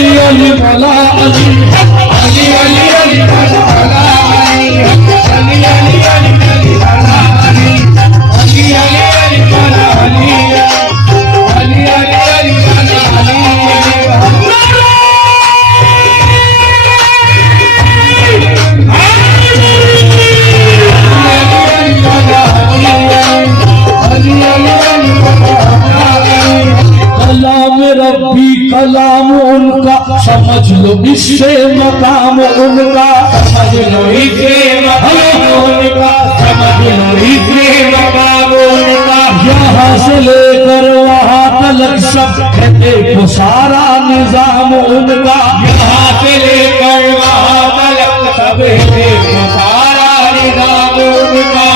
अली अली मौला अली अली अली अली मौला अली अली अली अली मौला अली अली अली अली मौला अली अली अली अली मौला कलाम रब्बी कलाम उनका समझ लो इससे मकाम उनका समझ लो इससे मकाम उनका समझ लो इससे मकाम उनका यहाँ से लेकर वहाँ तलक सब देखो सारा निजाम उनका यहाँ से लेकर वहाँ तलक सब देखो सारा निजाम उनका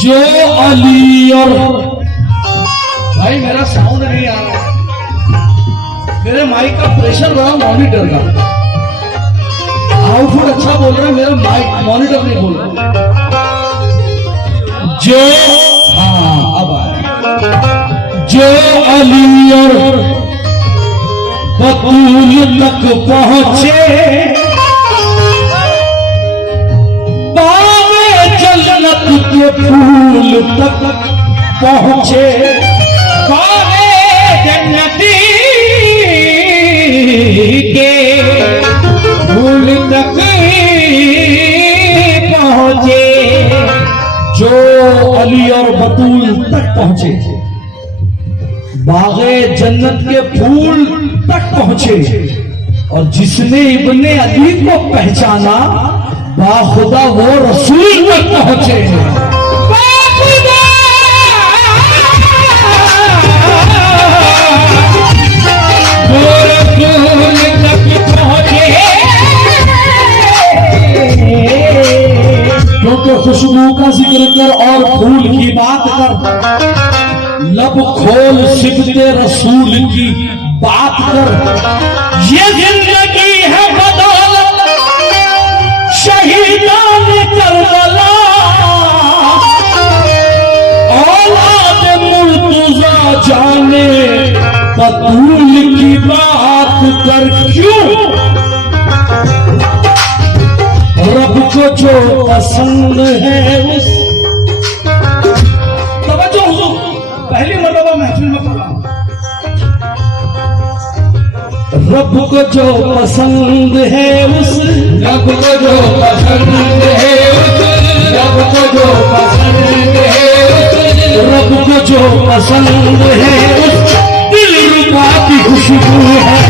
जो अली और भाई मेरा साउंड नहीं आ रहा, मेरे माइक का प्रेशर रहा मॉनिटर का। आउटपुट अच्छा बोल रहा है, मेरा माइक मॉनिटर नहीं बोल रहा। जो हाँ अब आया, जो अली और बतूल तक पहुंचे जन्नत के फूल तक पहुंचे जन्नती के फूल तक पहुंचे। जो अली और बतूल तक पहुंचे बागे जन्नत के फूल तक पहुंचे, और जिसने इब्ने अली को पहचाना बाखुदा वो रसूल तक पहुंचे। वो रसूल तक पहुंचे, क्योंकि खुशबू का जिक्र कर और फूल की बात कर, लब खोल सिबते रसूल की बात कर। ये जिंदगी है बदौलत शहीदान करबला, औलाद मुर्तजा जाने बतूल की बात कर। क्यों? रब को जो पसंद है उस तवज्जो हुजूर पहली मरतबा महफिल में पढ़ा। रब को जो पसंद है उस, रब को जो पसंद है उस, रब को जो पसंद है उस, रब को जो पसंद है उस दिल रुबा की खुशबू है।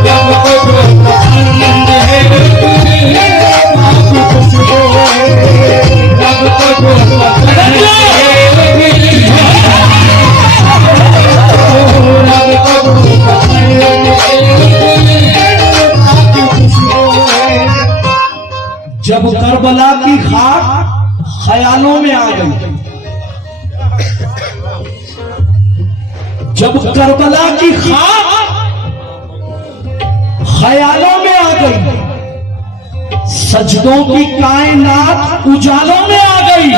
रब को जो पसंद है उस दिल रुबा की खुशबू है। रब को जो पसंद है उस दिल रुबा की खुशबू है। रब को जो पसंद है जब करबला की खाक ख्यालों में आ गई, जब करबला की खाक ख्यालों में आ गई, सजदों की कायनात उजालों में आ गई,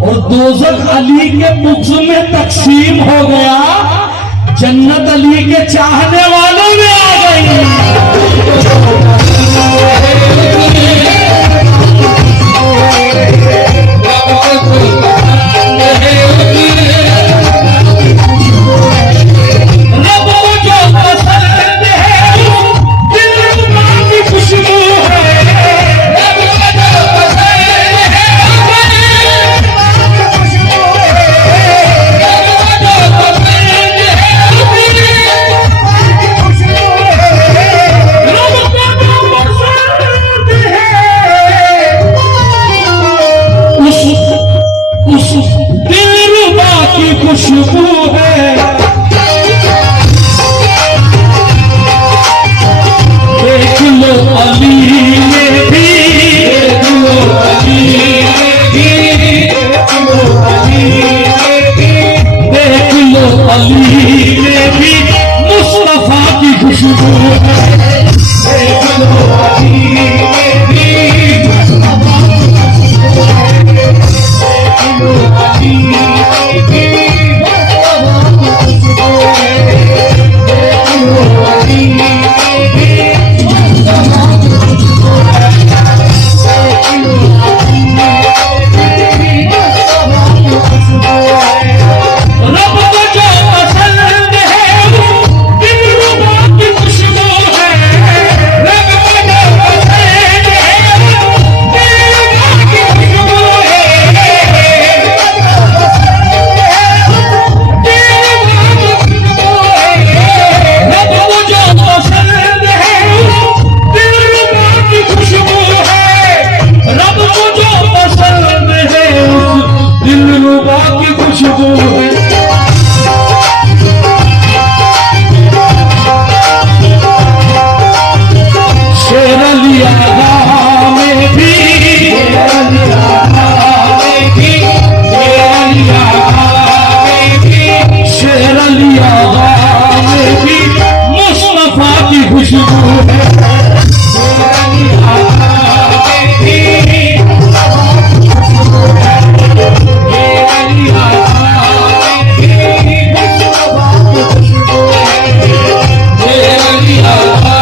और दोज़ख अली के बुग़्ज़ में तक़सीम हो गया, जन्नत अली के चाहने वालों में आ गई। रब को जो पसंद में भी मुस्तफा की खुशबू है। देख लो अली में भी मुस्तफा की खुशबू है। देख लो अली में भी मुस्तफा की खुशबू है। देख लो अली में भी मुस्तफा की खुशबू है। देख लो अली में भी मुस्तफा की खुशबू है। रब को जो पसंद है दिलरुबा की खुशबू है। रब को जो पसंद है दिलरुबा की खुशबू है। रब को जो पसंद है दिलरुबा की खुशबू है। रब को जो पसंद है दिलरुबा की खुशबू है। शेर अली आगा में भी शेर अली आगा में भी शेर अली आगा में भी शेर अली आगा में भी मुस्तफा की खुशबू है। शेर अली आगा में भी मुस्तफा की खुशबू है। शेर अली आगा में भी मुस्तफा की खुशबू है। शेर अली आगा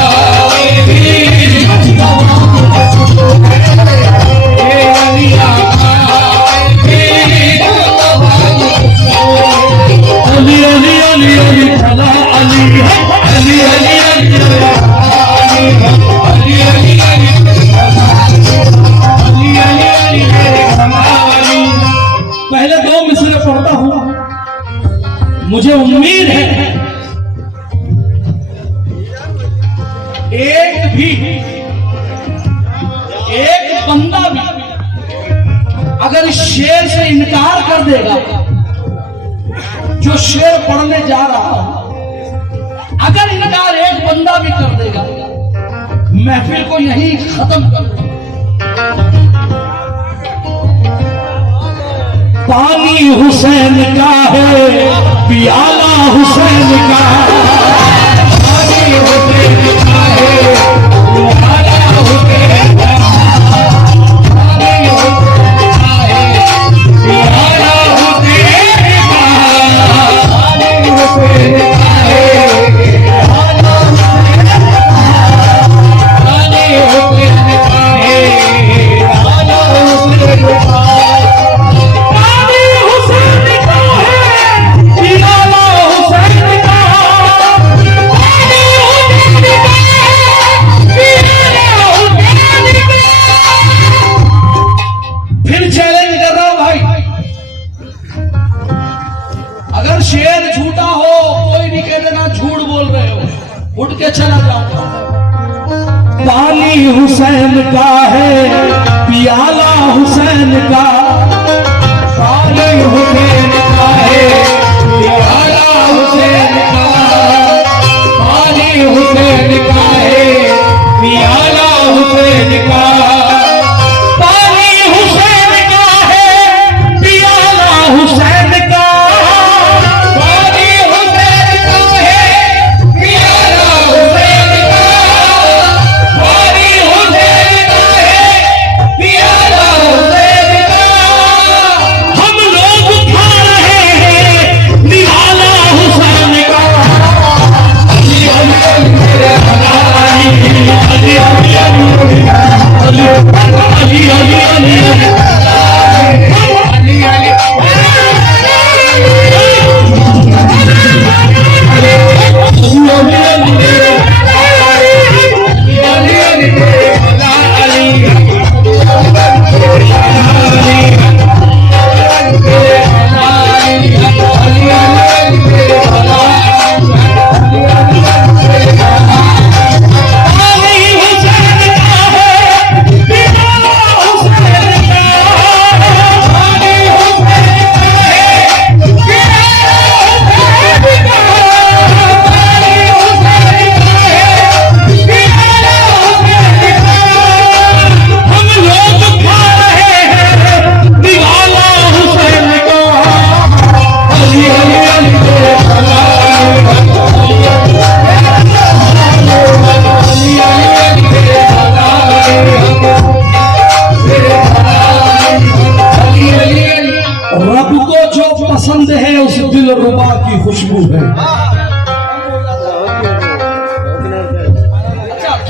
अली अली अली अली फला अली अली अली अली अली अली अली पहले दो मिसरे पढ़ता हूँ। मुझे उम्मीद है एक बंदा भी अगर इस शेर से इनकार कर देगा जो शेर पढ़ने जा रहा हूं, अगर इनकार एक बंदा भी कर देगा महफिल को यहीं खत्म कर देगा। पानी हुसैन का है पियाला हुसैन का। पानी हुसैन का है पियाला हुसैन का। पानी हुसैन का है पियाला हुसैन का। पानी हुसैन का है पियाला हुसैन का। पानी हुसैन का है पियाला हुसैन का। उठ के चला जाऊंगा। पानी हुसैन का है पियाला हुसैन का। पानी हुसैन का है पियाला हुसैन का। पानी हुसैन का है पियाला हुसैन का। पानी हुसैन का है पियाला हुसैन का। पानी हुसैन का है पियाला हुसैन का। पानी हुसैन का है पियाला हुसैन का। हम लोग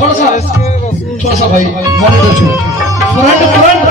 थोड़ा सा भाई मॉनिटर छू फ्रंट फ्रंट